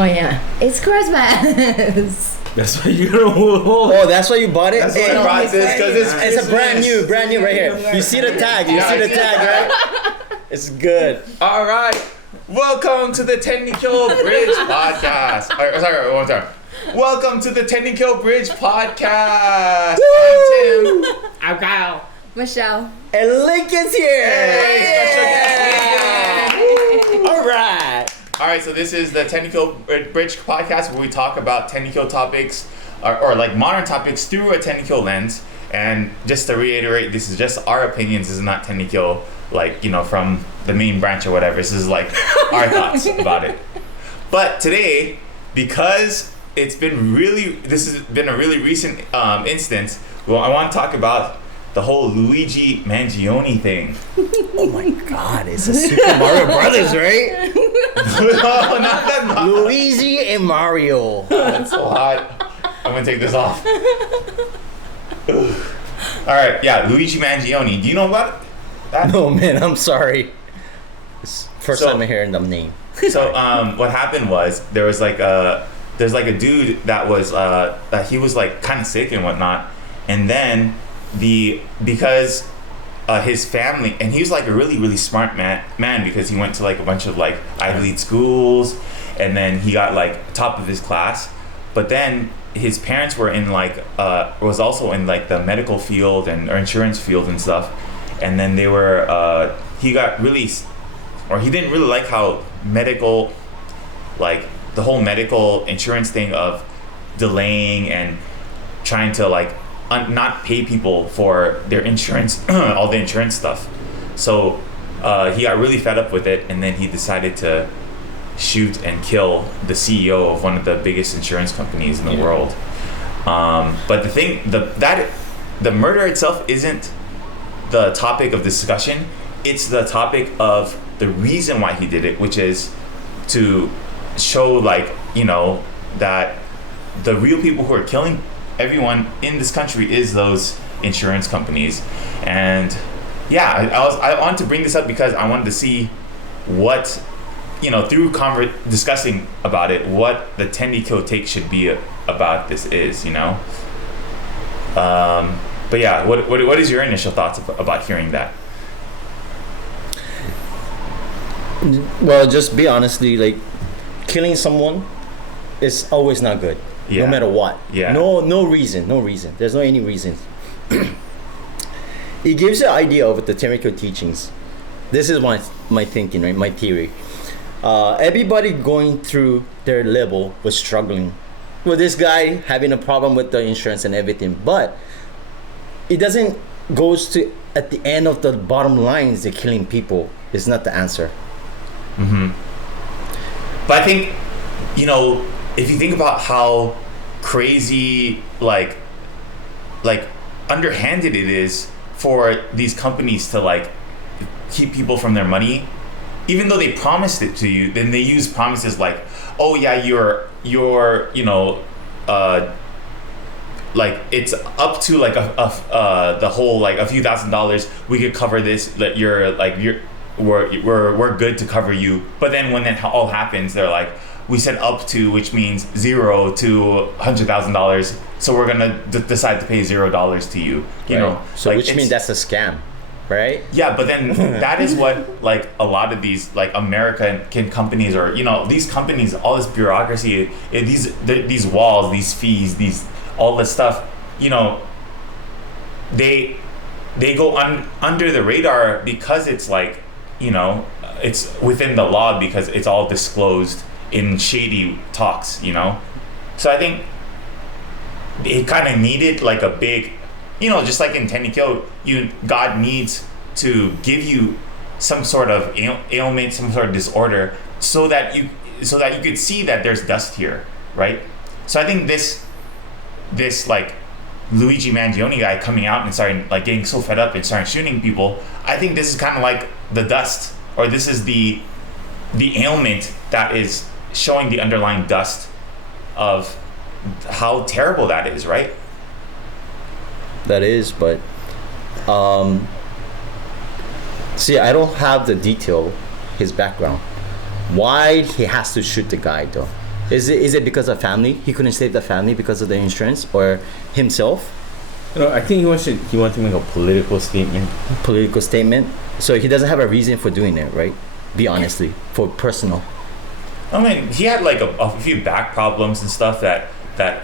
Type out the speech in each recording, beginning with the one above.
Oh yeah, it's Christmas. That's why you're gonna. Oh, that's why you bought it? That's why I bought this because it's a brand new right here. You see the tag? You see the tag, right? It's good. All right. Welcome to the Tenrikyo Bridge Podcast. Sorry, one more time. Welcome to the Tenrikyo Bridge Podcast. I'm Tim. I'm Kyle. Michelle. And Lincoln's here. Hey, special guest. All right. All right, so this is the Tenrikyo Bridge Podcast where we talk about Tenrikyo topics or like modern topics through a Tenrikyo lens. And just to reiterate, this is just our opinions. This is not Tenrikyo, like, you know, from the main branch or whatever. This is like our thoughts about it. But today, because this has been a really recent instance, well, I want to talk about the whole Luigi Mangione thing. Oh my God, it's a Super Mario Brothers, right? No, not that much. Luigi and Mario. That's so hot. I'm gonna take this off. All right, yeah, Luigi Mangione. Do you know about that? No, man, I'm sorry. It's first time I'm hearing the name. So, what happened was there's like a dude that was he was like kind of sick and whatnot, and then because his family, and he was like a really smart man because he went to like a bunch of like Ivy League schools, and then he got like top of his class, but then his parents were in like was also in like the medical field or insurance field and stuff, and then they were he got really, or he didn't really like how medical, like the whole medical insurance thing of delaying and trying to like not pay people for their insurance, all the insurance stuff. So he got really fed up with it, and then he decided to shoot and kill the CEO of one of the biggest insurance companies in the world. But the thing, the murder itself isn't the topic of discussion. It's the topic of the reason why he did it, which is to show, like, you know, that the real people who are killing everyone in this country is those insurance companies. And yeah, I wanted to bring this up because I wanted to see what, you know, through discussing about it, what the Tenrikyo take should be about this is, you know. But yeah, what is your initial thoughts about hearing that? Well, just be honestly, like, killing someone is always not good. Yeah. No matter what. Yeah. No reason. There's no any reason. It gives you an idea of the Tenrikyo teachings. This is my thinking, right? My theory. Everybody going through their level was struggling with this guy having a problem with the insurance and everything, but it doesn't goes to at the end of the bottom lines. They're killing people is not the answer. Mm-hmm. But I think, you know, if you think about how crazy, like underhanded it is for these companies to like keep people from their money, even though they promised it to you, then they use promises like, oh yeah, you're you know, like it's up to like the whole like a few $1,000s, we could cover this, that we're good to cover you. But then when it all happens, they're like, we said up to, which means $0 to $100,000, so we're gonna decide to pay $0 to you. You know, so like, which means that's a scam, right? Yeah, but then that is what like a lot of these like American companies, or you know, these companies, all this bureaucracy, these walls, these fees, all this stuff, you know, they go under the radar because it's like, you know, it's within the law because it's all disclosed in shady talks, you know. So I think it kind of needed like a big, you know, just like in Tenrikyo, God needs to give you some sort of ailment, some sort of disorder, so that you could see that there's dust here, right? So I think this like Luigi Mangione guy coming out and starting like getting so fed up and starting shooting people, I think this is kind of like the dust, or this is the ailment that is showing the underlying dust of how terrible that is, right? That is, but see, I don't have the detail, his background. Why he has to shoot the guy though? Is it because of family? He couldn't save the family because of the insurance, or himself? I think he wants to make a political statement. Political statement. So he doesn't have a reason for doing it, right? Be honestly, for personal. I mean, he had like a few back problems and stuff that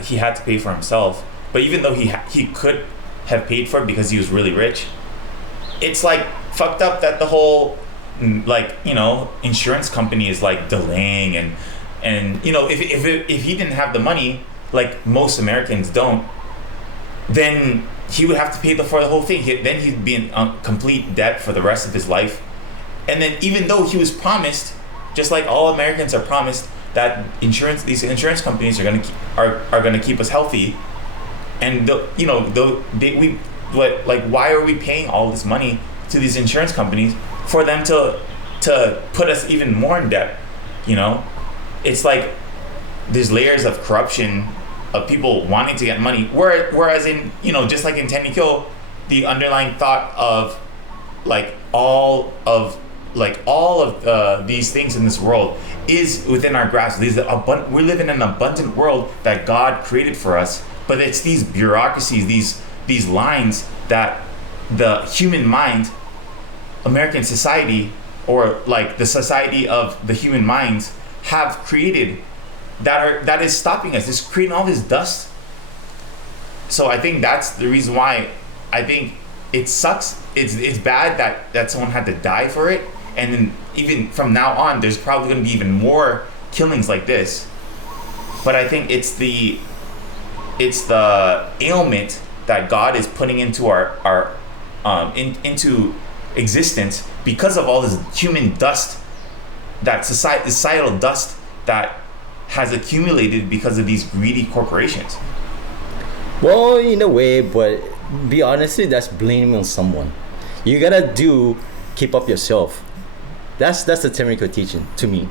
he had to pay for himself. But even though he could have paid for it because he was really rich, it's like fucked up that the whole insurance company is like delaying and if he didn't have the money, like most Americans don't, then he would have to pay for the whole thing. Then he'd be in complete debt for the rest of his life. And then even though he was promised, just like all Americans are promised, that these insurance companies are gonna keep us healthy, and why are we paying all this money to these insurance companies for them to put us even more in debt? It's like there's layers of corruption of people wanting to get money. Whereas in just like in Tenrikyo, the underlying thought of all of these things in this world is within our grasp. We live in an abundant world that God created for us, but it's these bureaucracies, these lines that the human mind, American society, or like the society of the human minds have created that is stopping us. It's creating all this dust. So I think that's the reason why I think it sucks. It's bad that someone had to die for it, and then even from now on, there's probably going to be even more killings like this. But I think it's the ailment that God is putting into our into existence because of all this human dust, that societal dust that has accumulated because of these greedy corporations. Well, in a way, but be honestly, that's blaming on someone. You gotta keep up yourself. That's the Tenrikyo teaching to me.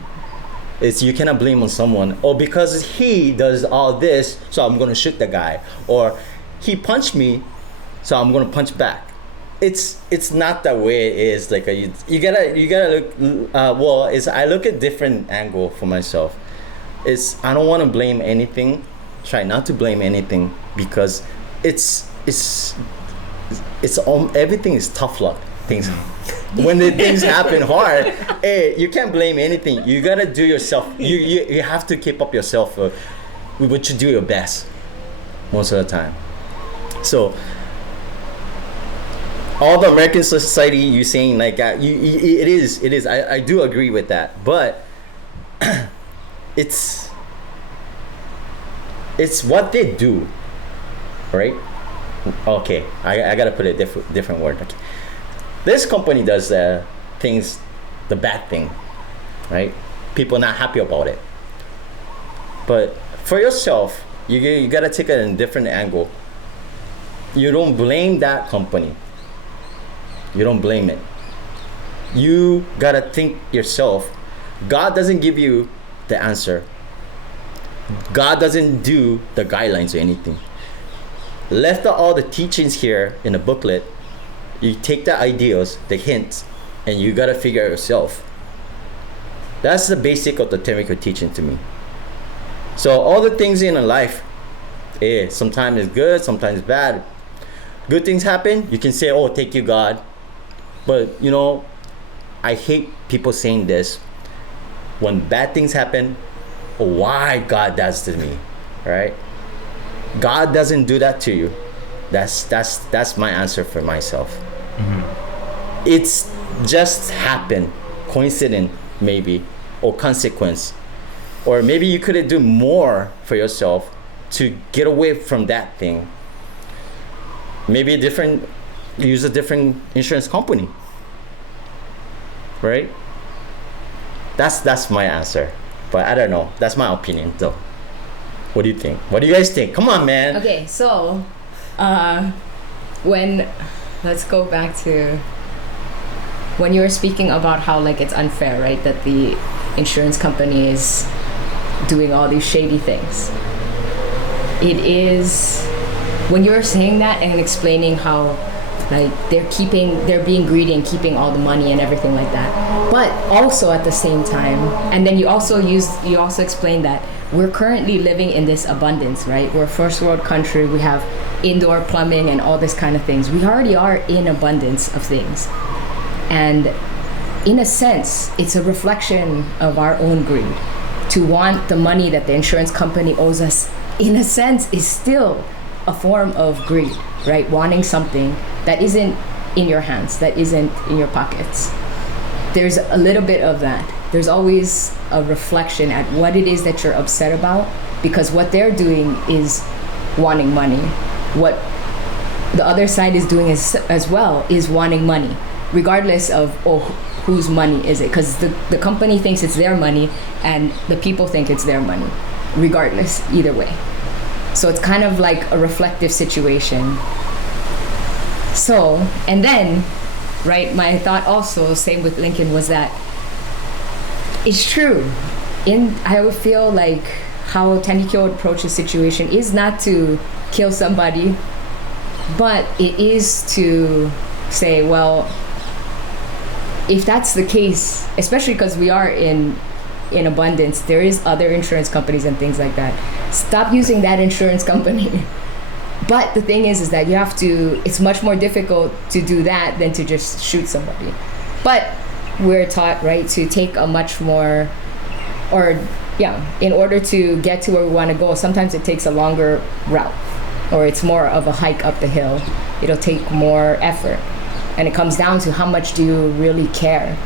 It's you cannot blame on someone. Or because he does all this, so I'm gonna shoot the guy. Or he punched me, so I'm gonna punch back. It's not that way it is. Like you gotta look. I look at different angle for myself. I don't want to blame anything. Try not to blame anything because everything is tough luck. Things when the things happen hard, you can't blame anything. You gotta do yourself. You have to keep up yourself. What you do your best most of the time. So all the American society you saying like it is. I do agree with that, but it's what they do, right? Okay, I gotta put a different word. Okay. This company does the bad thing, right? People not happy about it. But for yourself, you gotta take it in a different angle. You don't blame that company. You don't blame it. You gotta think yourself. God doesn't give you the answer. God doesn't do the guidelines or anything. Left out all the teachings here in the booklet, you take the ideas, the hints, and you gotta figure out yourself. That's the basic of the Tenrikyo teaching to me. So all the things in life, sometimes it's good, sometimes it's bad. Good things happen, you can say, oh, thank you, God. But I hate people saying this. When bad things happen, why God does to me, right? God doesn't do that to you. That's my answer for myself. Mm-hmm. It's just happened, coincident maybe, or consequence, or maybe you could do more for yourself to get away from that thing. Maybe use a different insurance company, right? That's my answer, but I don't know. That's my opinion, though. What do you think? What do you guys think? Come on, man. Okay, so let's go back to when you were speaking about how like it's unfair, right? That the insurance company is doing all these shady things. It is when you're saying that and explaining how like they're being greedy and keeping all the money and everything like that, but also at the same time, and then you also explained that we're currently living in this abundance, right? We're a first world country. We have indoor plumbing and all this kind of things. We already are in abundance of things. And in a sense, it's a reflection of our own greed. To want the money that the insurance company owes us, in a sense, is still a form of greed, right? Wanting something that isn't in your hands, that isn't in your pockets. There's a little bit of that. There's always a reflection at what it is that you're upset about, because what they're doing is wanting money. What the other side is doing as well is wanting money, regardless of, whose money is it? Because the company thinks it's their money and the people think it's their money, regardless, either way. So it's kind of like a reflective situation. So, and then, right, my thought also, same with Lincoln, was that it's true. I would feel like how Tenrikyo would approach the situation is not to kill somebody, but it is to say, well, if that's the case, especially because we are in abundance, there is other insurance companies and things like that. Stop using that insurance company. But the thing is that you have to, it's much more difficult to do that than to just shoot somebody. But we're taught, right, to take a much more, in order to get to where we want to go, sometimes it takes a longer route, or it's more of a hike up the hill. It'll take more effort. And it comes down to how much do you really care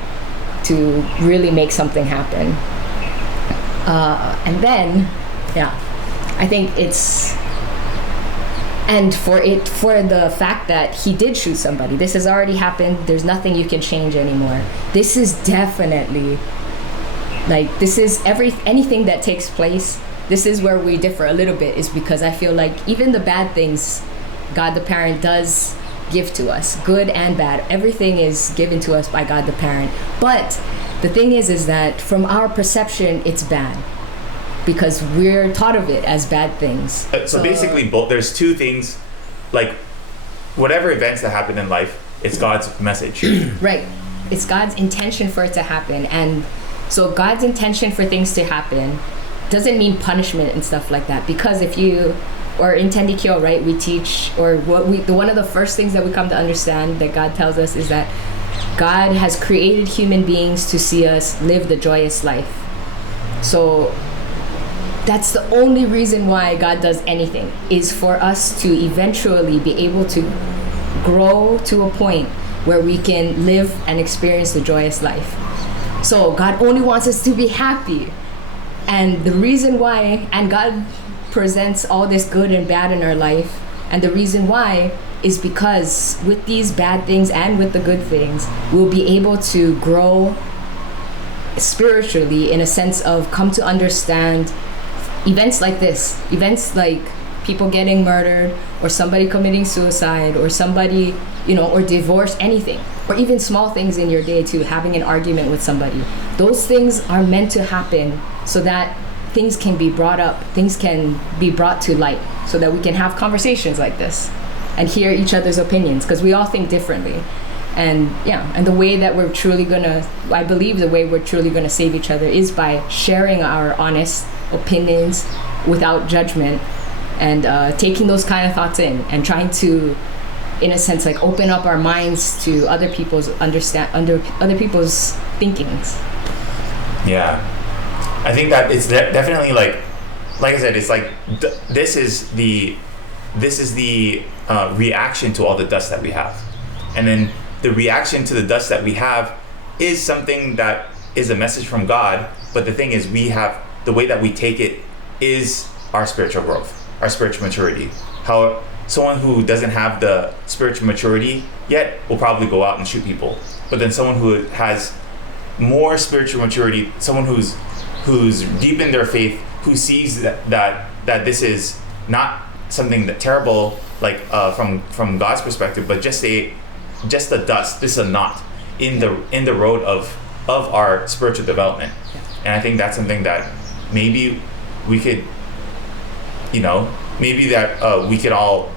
to really make something happen. And then, I think it's, and for the fact that he did shoot somebody, this has already happened, there's nothing you can change anymore. This is definitely, anything that takes place, this is where we differ a little bit, is because I feel like even the bad things God the Parent does give to us, good and bad, everything is given to us by God the Parent. But the thing is that from our perception, it's bad, because we're taught of it as bad things. So basically, there's two things, like whatever events that happen in life, it's God's message. Right. It's God's intention for it to happen. And so God's intention for things to happen doesn't mean punishment and stuff like that. Because if you, or in Tenrikyo, right, we teach, or one of the first things that we come to understand that God tells us is that God has created human beings to see us live the joyous life. So that's the only reason why God does anything, is for us to eventually be able to grow to a point where we can live and experience the joyous life. So God only wants us to be happy. And the reason why, and God presents all this good and bad in our life, and the reason why is because with these bad things and with the good things, we'll be able to grow spiritually, in a sense of come to understand events like this, events like people getting murdered, or somebody committing suicide, or somebody, or divorce, anything, or even small things in your day too, having an argument with somebody. Those things are meant to happen so that things can be brought up, things can be brought to light, so that we can have conversations like this and hear each other's opinions, because we all think differently. And the way that we're truly I believe the way we're truly gonna save each other is by sharing our honest opinions without judgment, and taking those kind of thoughts in, and trying to, in a sense, like open up our minds to other people's other people's thinkings. Yeah, I think that it's definitely like I said, it's like this is the reaction to all the dust that we have, and then the reaction to the dust that we have is something that is a message from God. But the thing is, the way that we take it is our spiritual growth, our spiritual maturity. How someone who doesn't have the spiritual maturity yet will probably go out and shoot people. But then someone who has more spiritual maturity, someone who's deep in their faith, who sees that this is not something that terrible, like from God's perspective, but just the dust. This is a knot in the road of our spiritual development. And I think that's something that maybe we could, we could all,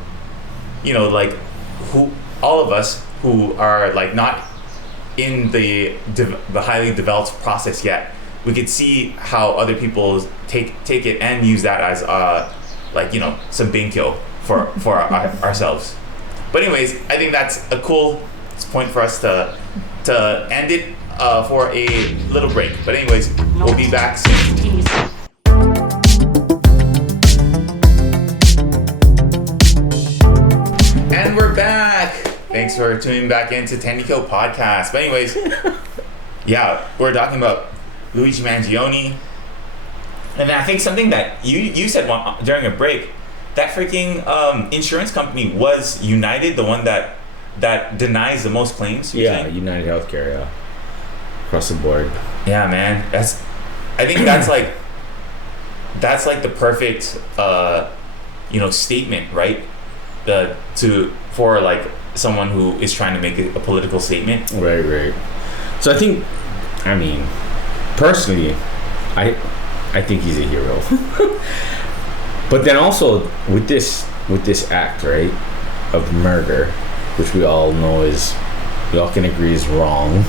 all of us who are like not in the highly developed process yet, we could see how other people take it and use that as like, you know, some benkyo for ourselves. But anyways, I think that's a cool point for us to end it for a little break. But anyways, we'll be back soon. And we're back. Thanks for tuning back into Tenrikyo podcast. But anyways, yeah, we're talking about Luigi Mangione. And I think something that you said during a break, that freaking insurance company was United, the one that denies the most claims. Yeah, United Healthcare, yeah. Across the board. Yeah, man. I think that's like the perfect you know, statement, right? For like someone who is trying to make a political statement. Right. So I think, I mean, personally, I think he's a hero. But then also with this act, right, of murder, which we all can agree is wrong.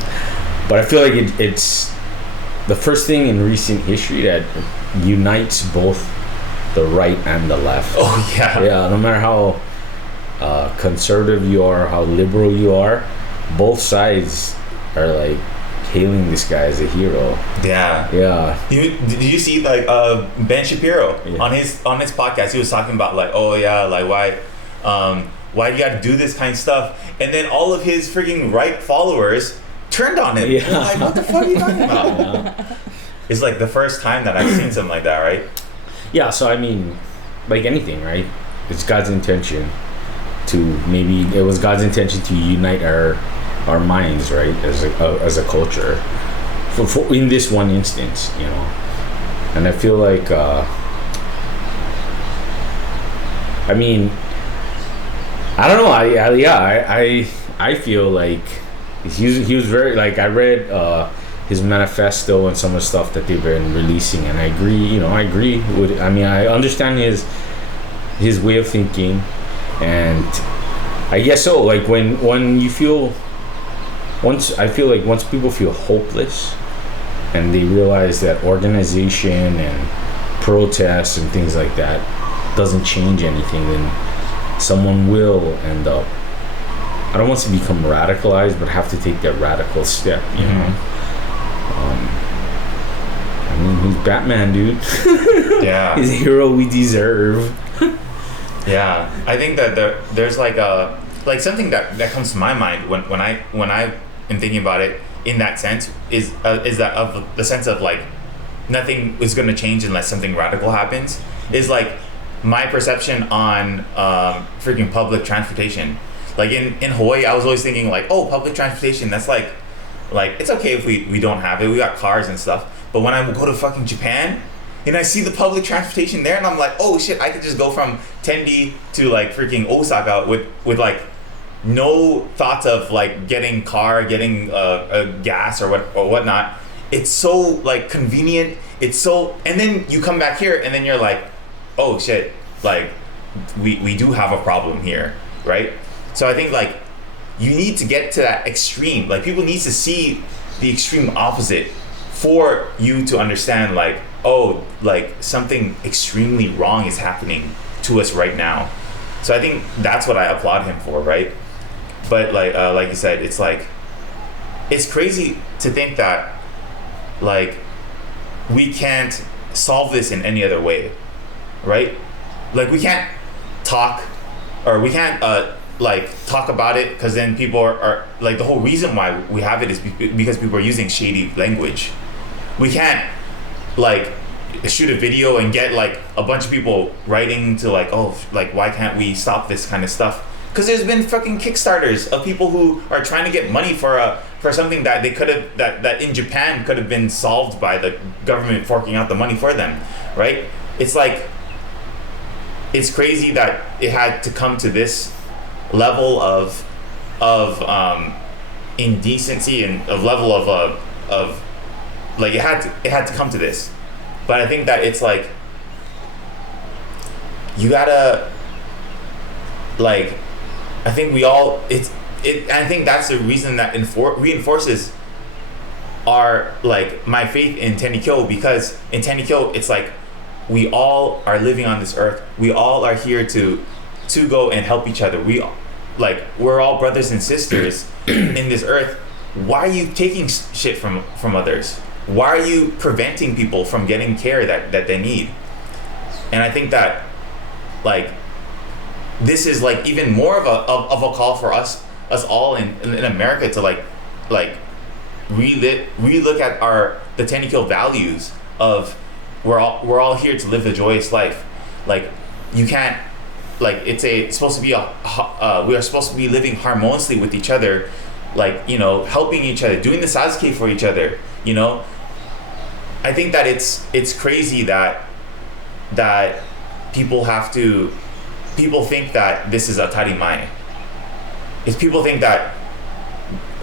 But I feel like it's the first thing in recent history that unites both the right and the left. Oh yeah. Yeah, no matter how conservative you are, how liberal you are, both sides are like hailing this guy as a hero. Yeah. Did you see like Ben Shapiro on his podcast? He was talking about like, oh yeah, like why do you got to do this kind of stuff? And then all of his freaking right followers turned on him. Yeah. Like, what the fuck are you talking about? Yeah. It's like the first time that I've seen something like that, right? Yeah. So I mean, like anything, right? It's God's intention to unite our minds, right, as a culture, for in this one instance, you know. And I feel like I mean, I don't know, I feel like he was very, like, I read his manifesto and some of the stuff that they've been releasing, and I agree with, I mean, I understand his way of thinking, and I guess so, like when you feel, once people feel hopeless and they realize that organization and protests and things like that doesn't change anything, then someone will end up, I don't want to become radicalized, but have to take that radical step, you know. I mean, he's Batman, dude. Yeah. He's a hero we deserve. Yeah, I think that there's like something that comes to my mind when I am thinking about it in that sense is that of the sense of like nothing is going to change unless something radical happens, is like my perception on freaking public transportation. Like in Hawaii, I was always thinking like, oh, public transportation, that's like it's okay if we don't have it, we got cars and stuff. But when I go to fucking Japan and I see the public transportation there, and I'm like, oh shit, I could just go from Tendi to like freaking Osaka with like no thoughts of like getting gas or whatnot. It's so like convenient. It's so, and then you come back here and then you're like, oh shit, like we do have a problem here, right? So I think like you need to get to that extreme. Like people need to see the extreme opposite for you to understand like, oh, like something extremely wrong is happening to us right now. So I think that's what I applaud him for, right? But like you said, it's like, it's crazy to think that like we can't solve this in any other way, right? Like we can't talk, or we can't like talk about it, because then people are like, the whole reason why we have it is because people are using shady language. We can't like shoot a video and get like a bunch of people writing to like, oh, like why can't we stop this kind of stuff? Because there's been fucking Kickstarters of people who are trying to get money for something that they could have, that in Japan could have been solved by the government forking out the money for them, right? It's like, it's crazy that it had to come to this level of indecency and a level of like it had to come to this. But I think that it's like, you gotta, like, I think we all, I think that's the reason that reinforces are like my faith in Tenrikyo, because in Tenrikyo it's like we all are living on this earth. We all are here to go and help each other. We're all brothers and sisters in this earth. Why are you taking shit from others? Why are you preventing people from getting care that they need? And I think that like this is like even more of a call for us all in America to like relook at the Tenrikyo values of we're all here to live the joyous life. Like you can't, like it's supposed to be we are supposed to be living harmoniously with each other, like, you know, helping each other, doing the sasuke for each other, you know. I think that it's crazy that people think that this is atarimae. Is people think that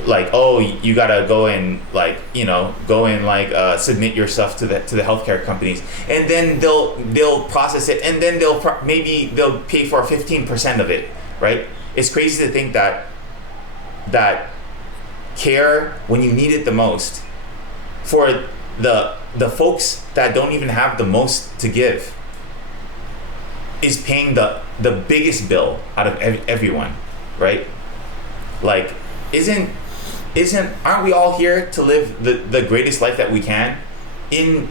like, oh, you gotta go and like, you know, submit your stuff to the healthcare companies, and then they'll process it, and then maybe they'll pay for 15% of it, right? It's crazy to think that care when you need it the most, for the folks that don't even have the most to give, is paying the biggest bill out of everyone, right? Like, aren't we all here to live the greatest life that we can in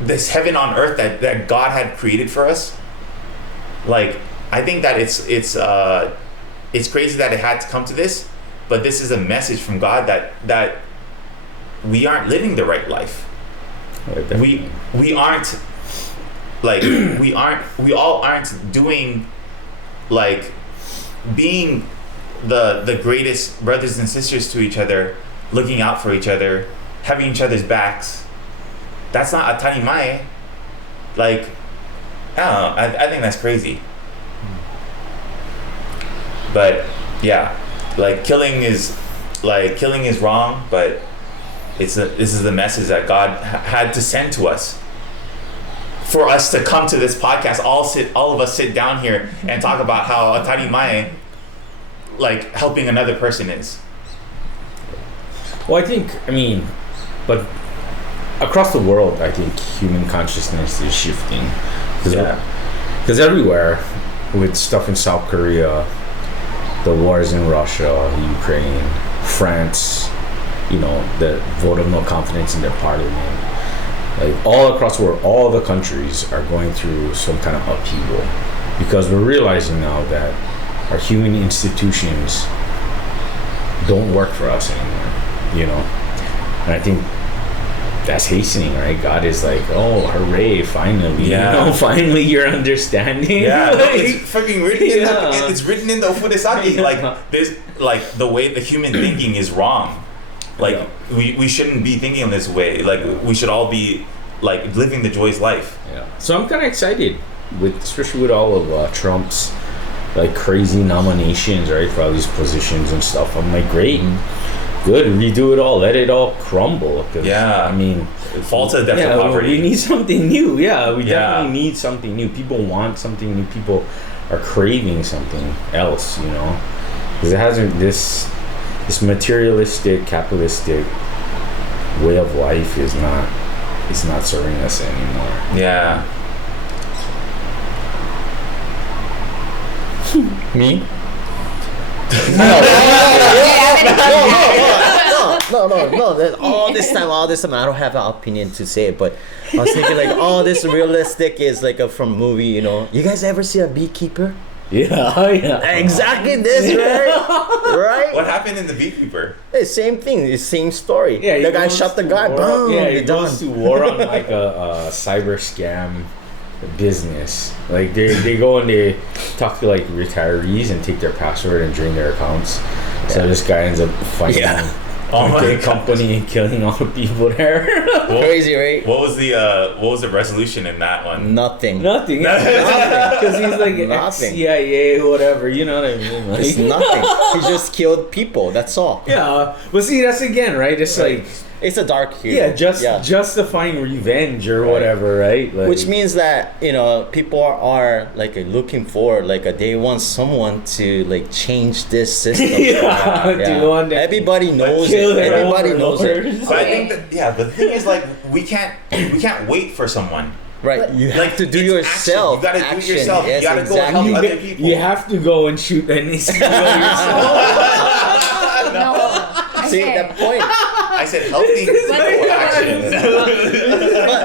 this heaven on earth that God had created for us? Like, I think that it's crazy that it had to come to this, but this is a message from God that we aren't living the right life. We aren't like we all aren't doing, like, being the greatest brothers and sisters to each other, looking out for each other, having each other's backs. That's not atarimae. Like, I don't know, I think that's crazy. But yeah, like killing is wrong, but this is the message that God had to send to us, for us to come to this podcast, all of us sit down here and talk about how atarimae, like, helping another person is. Well, but across the world, I think human consciousness is shifting. Because everywhere, with stuff in South Korea, the wars in Russia, Ukraine, France, you know, the vote of no confidence in their parliament, like all across the world, all the countries are going through some kind of upheaval, because we're realizing now that our human institutions don't work for us anymore, you know. And I think that's hastening, right? God is like, oh, hooray, finally, you know, finally you're understanding. Yeah, like, it's fucking written in it's written in the Ofudesaki. Like, there's, like, the way the human thinking is wrong. Like, we shouldn't be thinking this way. Like, we should all be, like, living the joyous life. Yeah. So I'm kind of excited, especially with all of Trump's, like, crazy nominations, right, for all these positions and stuff. I'm like, great, good, redo it all, let it all crumble. Yeah, I mean, fall to the depths of poverty. We need something new. We definitely need something new. People want something new. People are craving something else, you know, because it hasn't this materialistic, capitalistic way of life is not serving us anymore. Yeah. Me? No. All this time, I don't have an opinion to say it, but I was thinking, like, this realistic is like from movie, you know. You guys ever see a beekeeper? Yeah. Exactly this, right? Right? What happened in The Beekeeper? It's same thing. It's same story. Yeah, the guy shot the guy. Boom. Yeah, he goes to war on like a cyber scam business. Like they go and they talk to like retirees and take their password and drain their accounts. So this guy ends up fighting the company and killing all the people there. Crazy, right? What was the resolution in that one? Nothing. Because he's like ex-CIA, whatever. You know what I mean? Like, it's nothing. He just killed people. That's all. Yeah, but see, that's again, right? It's like it's a dark humor. Justifying revenge or whatever, right? Like, Which means that people are like looking for they want someone to like change this system. Everybody knows it. Everybody knows it. But I think that the thing is like we can't wait for someone. Right, you have to do yourself. Action. You gotta do it yourself. Yes, you gotta go help other people. You have to go and shoot and yourself. See that point? I said healthy action.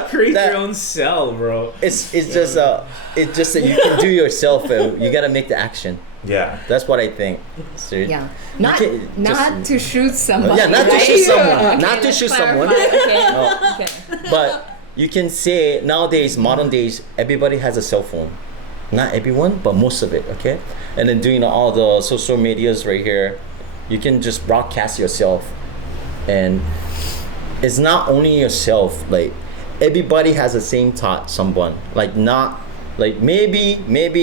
Create your own cell, bro. It's just that you can do yourself. You gotta make the action. Yeah, that's what I think. So not to shoot someone. Yeah, not to shoot someone. Not to shoot someone. Okay. But you can say nowadays, modern days, everybody has a cell phone. Not everyone, but most of it. Okay, and then doing all the social medias right here, you can just broadcast yourself, and it's not only yourself. Like everybody has the same thought. Someone like not. Like maybe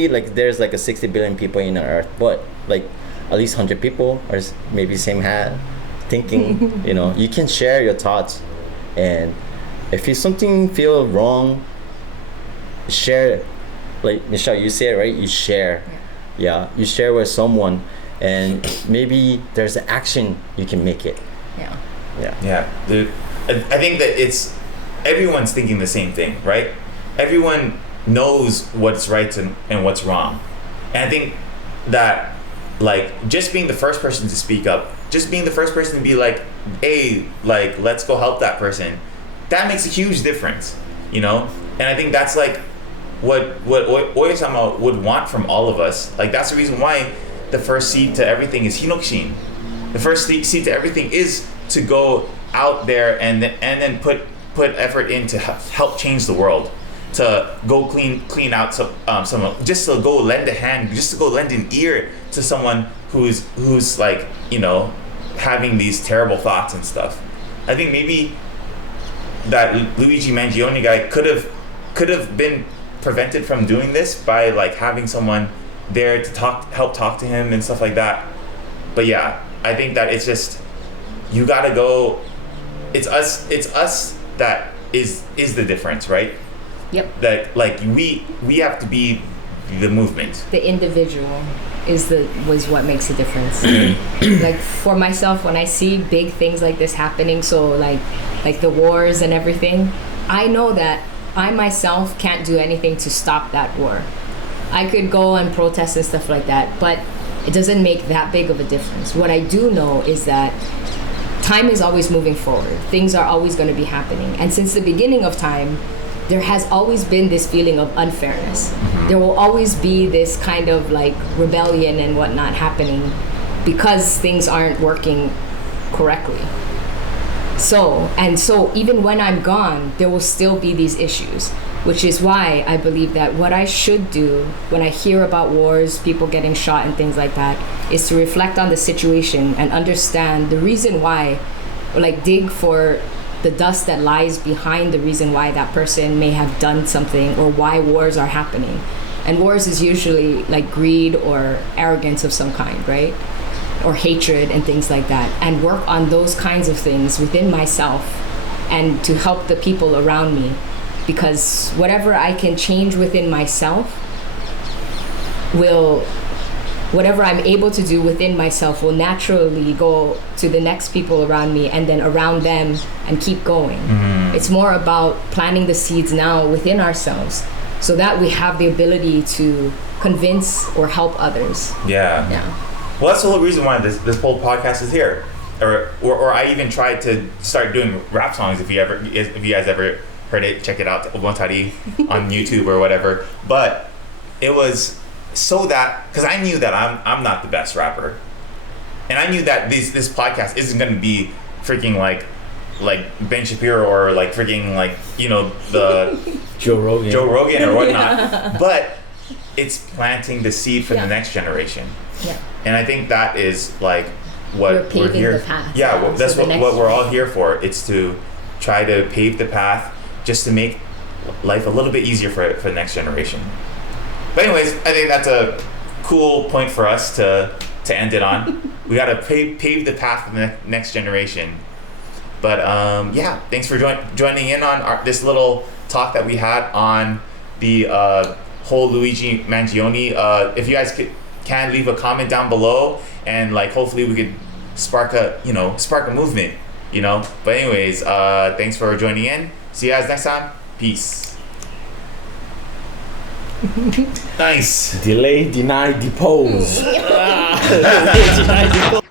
like there's like a 60 billion people in the earth, but like at least 100 people are maybe same thinking. You can share your thoughts, and if something feel wrong, share it. Like Michelle, you say it right. You share, you share with someone, and maybe there's an action you can make it. Yeah. Dude, I think that it's everyone's thinking the same thing, right? Everyone knows what's right and what's wrong. And I think that like just being the first person to speak up, just being the first person to be like, hey, like let's go help that person, that makes a huge difference, And I think that's like what Oya-sama would want from all of us. Like that's the reason why the first seed to everything is Hinokushin. The first seed to everything is to go out there and then put effort in to help change the world. To go clean out someone, just to go lend a hand, just to go lend an ear to someone who's like having these terrible thoughts and stuff. I think maybe that Luigi Mangione guy could have been prevented from doing this by like having someone there to help talk to him and stuff like that. But yeah, I think that it's just you gotta go. It's us that is the difference, right? Yep. That like we have to be the movement. The individual was what makes a difference. Like for myself, when I see big things like this happening, so like the wars and everything, I know that I myself can't do anything to stop that war. I could go and protest and stuff like that, but it doesn't make that big of a difference. What I do know is that time is always moving forward. Things are always going to be happening. And since the beginning of time, there has always been this feeling of unfairness. Mm-hmm. There will always be this kind of like rebellion and whatnot happening because things aren't working correctly. So even when I'm gone, there will still be these issues, which is why I believe that what I should do when I hear about wars, people getting shot and things like that, is to reflect on the situation and understand the reason why, or like dig for the dust that lies behind the reason why that person may have done something or why wars are happening. And wars is usually like greed or arrogance of some kind, right? Or hatred and things like that. And work on those kinds of things within myself and to help the people around me. Because whatever I can change within myself whatever I'm able to do within myself will naturally go to the next people around me and then around them and keep going. Mm-hmm. It's more about planting the seeds now within ourselves so that we have the ability to convince or help others. Yeah. Well, that's the whole reason why this whole podcast is here. Or I even tried to start doing rap songs. If you guys ever heard it, check it out, Omontari on YouTube or whatever. But it was so that, because I knew that I'm not the best rapper, and I knew that this podcast isn't going to be freaking like Ben Shapiro or like freaking like the Joe Rogan or whatnot, but it's planting the seed for the next generation. Yeah. And I think that is like what we're here. The path. Yeah, well, that's what we're all here for. It's to try to pave the path, just to make life a little bit easier for the next generation. But anyways, I think that's a cool point for us to end it on. We got to pave the path for the next generation. But yeah, thanks for joining in on this little talk that we had on the whole Luigi Mangione. If you guys can leave a comment down below, and like hopefully we could spark a movement, But anyways, thanks for joining in. See you guys next time. Peace. Nice. Delay, deny, depose. Delay, deny, depose.